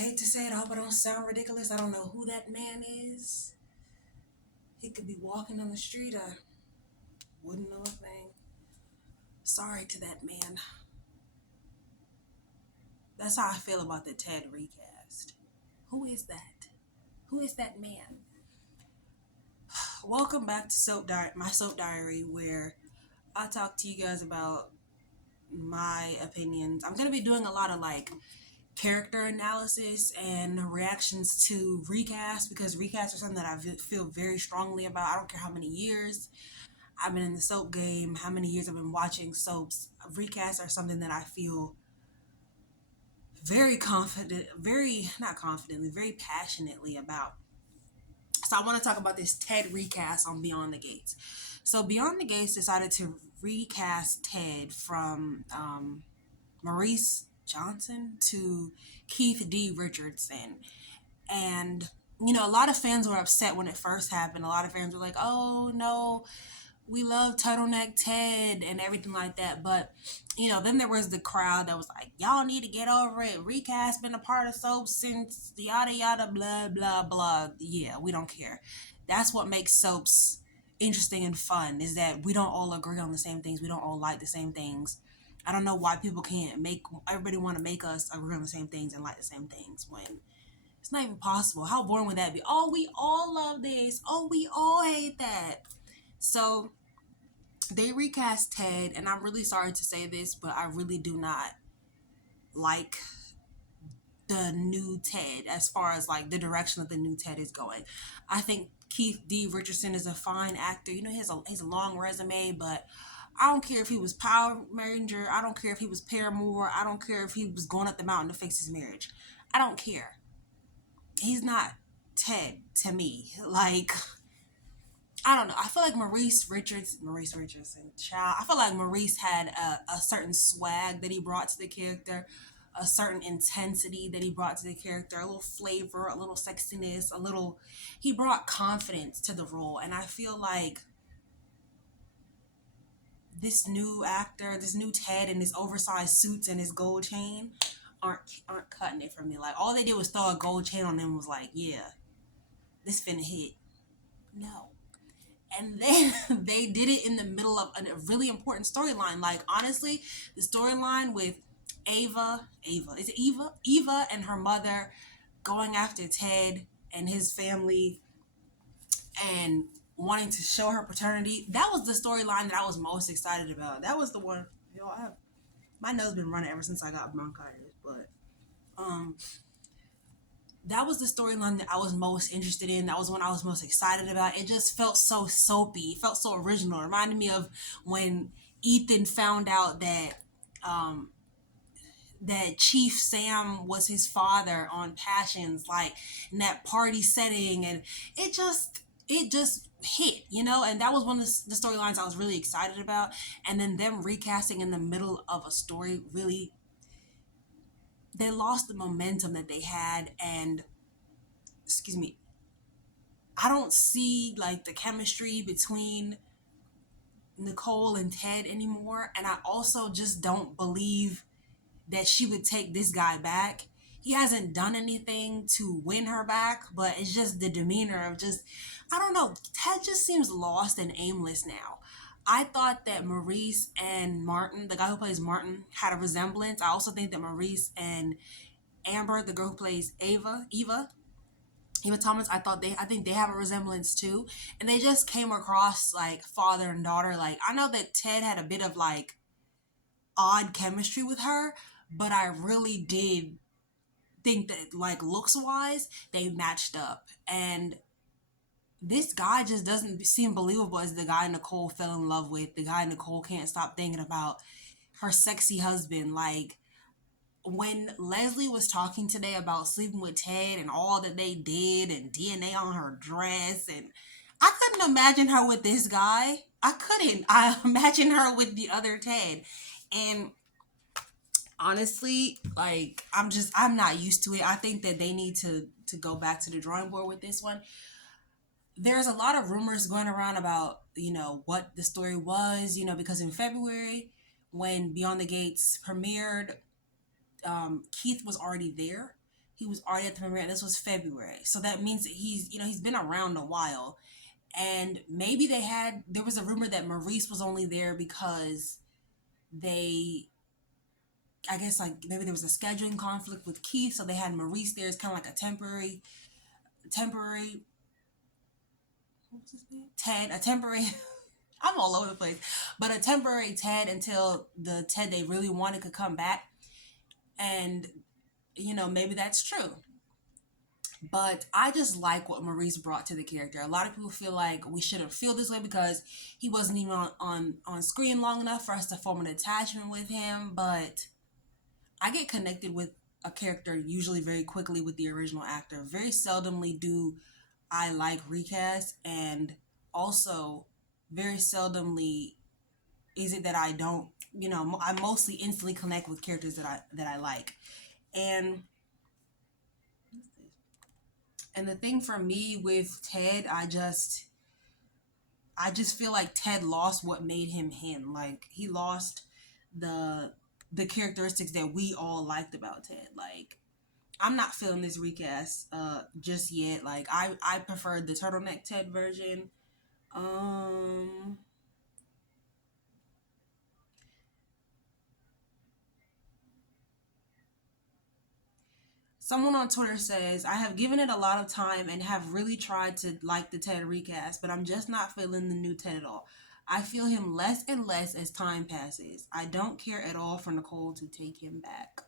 hate to say it, I hope I don't sound ridiculous. I don't know who that man is. He could be walking on the street. I wouldn't know a thing. Sorry to that man. That's how I feel about the Ted recast. Who is that? Who is that man? Welcome back to my Soap Diary, where I talk to you guys about my opinions. I'm gonna be doing a lot of character analysis and reactions to recast, because recast are something that I feel very strongly about. I don't care how many years I've been in the soap game, how many years I've been watching soaps. Recasts are something that I feel very confident, very not confidently, very passionately about. So I want to talk about this Ted recast on Beyond the Gates. So Beyond the Gates decided to recast Ted from Maurice Johnson to Keith D. Richardson. And, a lot of fans were upset when it first happened. A lot of fans were like, oh no, we love Turtleneck Ted and everything like that. But, then there was the crowd that was like, y'all need to get over it. Recast been a part of soap since yada yada blah blah blah. Yeah, we don't care. That's what makes soaps interesting and fun, is that we don't all agree on the same things. We don't all like the same things. I don't know why people can't make everybody want to make us agree on the same things and like the same things when it's not even possible. How boring would that be? Oh, we all love this. Oh, we all hate that. So they recast Ted, and I'm really sorry to say this, but I really do not like the new Ted as far as the direction that the new Ted is going. I think Keith D. Richardson is a fine actor. He has a long resume, but I don't care if he was Power Ranger. I don't care if he was Paramore. I don't care if he was going up the mountain to fix his marriage. I don't care. He's not Ted to me. I don't know. I feel like Maurice Richardson, child. I feel like Maurice had a certain swag that he brought to the character, a certain intensity that he brought to the character, a little flavor, a little sexiness, he brought confidence to the role. And I feel like this new actor, this new Ted in his oversized suits and his gold chain aren't cutting it for me. All they did was throw a gold chain on him and was like, yeah, this finna hit. No. And then they did it in the middle of a really important storyline. Honestly, the storyline with Ava, is it Eva? Eva and her mother going after Ted and his family and wanting to show her paternity. That was the storyline that I was most excited about. That was the one, my nose been running ever since I got bronchitis, but that was the storyline that I was most interested in. That was one I was most excited about. It just felt so soapy. It felt so original. It reminded me of when Ethan found out that Chief Sam was his father on Passions, in that party setting, and it just hit, and that was one of the storylines I was really excited about. And then them recasting in the middle of a story, really, they lost the momentum that they had. And excuse me, I don't see the chemistry between Nicole and Ted anymore. And I also just don't believe that she would take this guy back. He hasn't done anything to win her back, but it's just the demeanor of I don't know. Ted just seems lost and aimless now. I thought that Maurice and Martin, the guy who plays Martin, had a resemblance. I also think that Maurice and Amber, the girl who plays Eva Thomas, I think they have a resemblance too. And they just came across father and daughter. I know that Ted had a bit of odd chemistry with her, but I really did think that looks wise they matched up. And this guy just doesn't seem believable as the guy Nicole fell in love with, the guy Nicole can't stop thinking about, her sexy husband. When Leslie was talking today about sleeping with Ted and all that they did and DNA on her dress, and I couldn't imagine her with this guy. I imagine her with the other Ted. And honestly, I'm not used to it. I think that they need to go back to the drawing board with this one. There's a lot of rumors going around about, what the story was, because in February, when Beyond the Gates premiered, Keith was already there. he was already at the premiere, and this was February. So that means that he's been around a while. And maybe there was a rumor that Maurice was only there because they, I guess, like, maybe there was a scheduling conflict with Keith, so they had Maurice there as kind of like a temporary, what was his name? Ted, a temporary, I'm all over the place, but a temporary Ted until the Ted they really wanted could come back. And, maybe that's true. But I just like what Maurice brought to the character. A lot of people feel like we shouldn't feel this way because he wasn't even on screen long enough for us to form an attachment with him. But I get connected with a character usually very quickly with the original actor. Very seldomly do I like recast, and also very seldomly is it that I don't, I mostly instantly connect with characters that I like. And the thing for me with Ted, I just feel like Ted lost what made him him. Like, he lost the characteristics that we all liked about Ted. Like, I'm not feeling this recast just yet. Like, I preferred the turtleneck Ted version. Someone on Twitter says, I have given it a lot of time and have really tried to like the Ted recast, but I'm just not feeling the new Ted at all. I feel him less and less as time passes. I don't care at all for Nicole to take him back.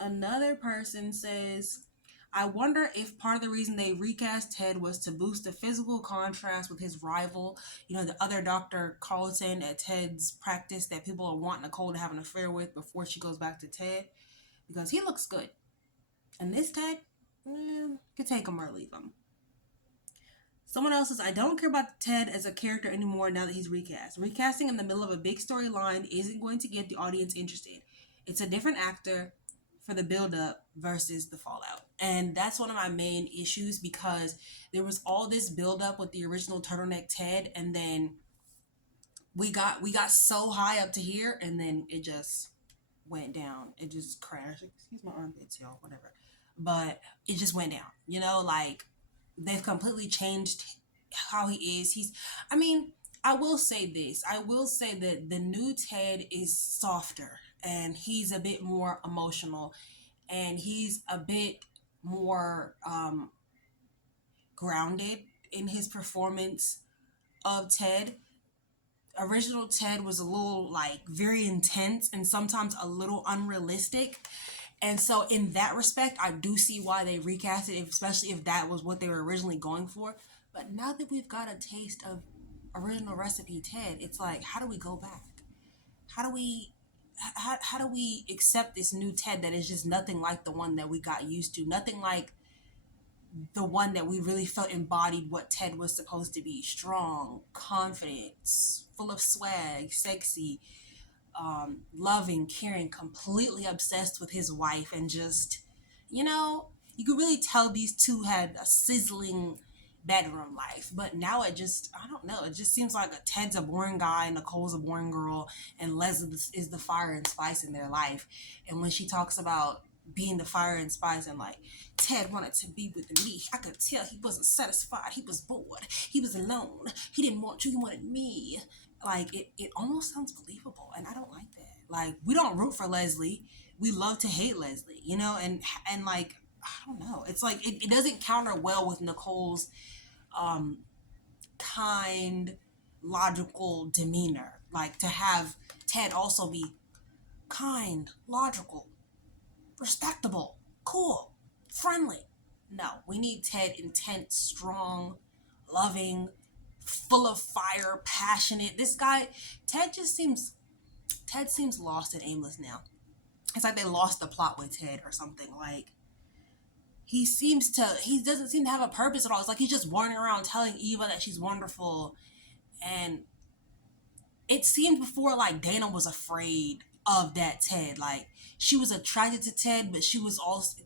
Another person says, I wonder if part of the reason they recast Ted was to boost the physical contrast with his rival, the other Dr. Carlton at Ted's practice that people are wanting Nicole to have an affair with before she goes back to Ted. Because he looks good. And this Ted, could take him or leave him. Someone else says, I don't care about Ted as a character anymore now that he's recast. Recasting in the middle of a big storyline isn't going to get the audience interested. It's a different actor for the build-up versus the fallout. And that's one of my main issues, because there was all this build-up with the original turtleneck Ted, and then we got so high up to here, and then it just went down. It just crashed. Excuse my armpits, y'all, whatever. But it just went down. Like, they've completely changed how he is. I will say this. I will say that the new Ted is softer, and he's a bit more emotional, and he's a bit more grounded in his performance of Ted. Original Ted was a little, like, very intense and sometimes a little unrealistic. And so in that respect, I do see why they recast it, especially if that was what they were originally going for. But now that we've got a taste of original recipe Ted, it's like, how do we go back? How do we accept this new Ted that is just nothing like the one that we got used to? Nothing like the one that we really felt embodied what Ted was supposed to be. Strong, confident, full of swag, sexy, loving, caring, completely obsessed with his wife, and just, you could really tell these two had a sizzling bedroom life. But now I don't know, it just seems like Ted's a boring guy, Nicole's a boring girl, and Leslie is the fire and spice in their life. And when she talks about being the fire and spice, and like, Ted wanted to be with me, I could tell he wasn't satisfied, he was bored, he was alone, he didn't want you, he wanted me. Like, it almost sounds believable, and I don't like that. Like, we don't root for Leslie, we love to hate Leslie, and like, I don't know, it's like it doesn't counter well with Nicole's kind, logical demeanor. Like, to have Ted also be kind, logical, respectable, cool, friendly. No, we need Ted intense, strong, loving, full of fire, passionate. This guy, Ted seems lost and aimless now. It's like they lost the plot with Ted or something. Like, he doesn't seem to have a purpose at all. It's like he's just wandering around telling Eva that she's wonderful. And it seemed before like Dana was afraid of that Ted. Like, she was attracted to Ted, but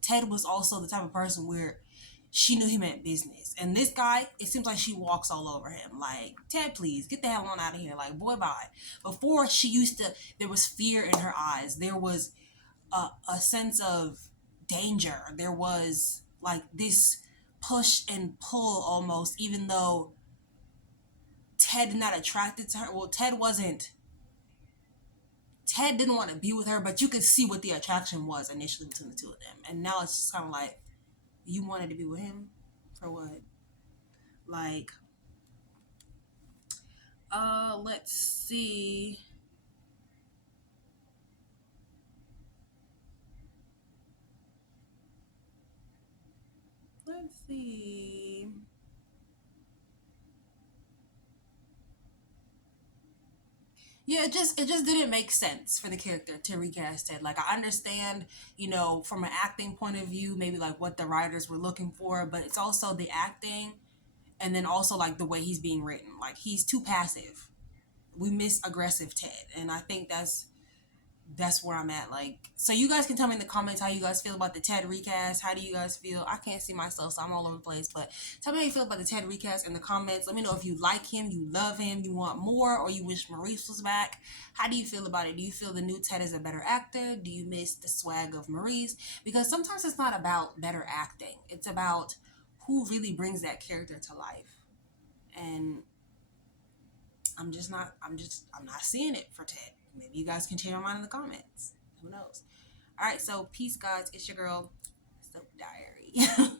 Ted was also the type of person where she knew he meant business. And this guy, it seems like she walks all over him. Like, Ted, please, get the hell on out of here. Like, boy, bye. Before, there was fear in her eyes. There was a sense of danger. There was like this push and pull almost, even though Ted not attracted to her. Well, Ted didn't want to be with her, but you could see what the attraction was initially between the two of them. And now it's just kind of like, you wanted to be with him for what? Like, let's see. Let's see. Yeah, it just didn't make sense for the character to recast it. Like I understand, from an acting point of view, maybe like what the writers were looking for, but it's also the acting and then also like the way he's being written. Like he's too passive. We miss aggressive Ted, and I think that's where I'm at. Like, so you guys can tell me in the comments how you guys feel about the Ted recast. How do you guys feel? I can't see myself, so I'm all over the place. But tell me how you feel about the Ted recast in the comments. Let me know if you like him, you love him, you want more, or you wish Maurice was back. How do you feel about it? Do you feel the new Ted is a better actor? Do you miss the swag of Maurice? Because sometimes it's not about better acting. It's about who really brings that character to life. And I'm not seeing it for Ted. Maybe you guys can change your mind in the comments. Who knows? All right, so peace, guys. It's your girl, Soap Diary.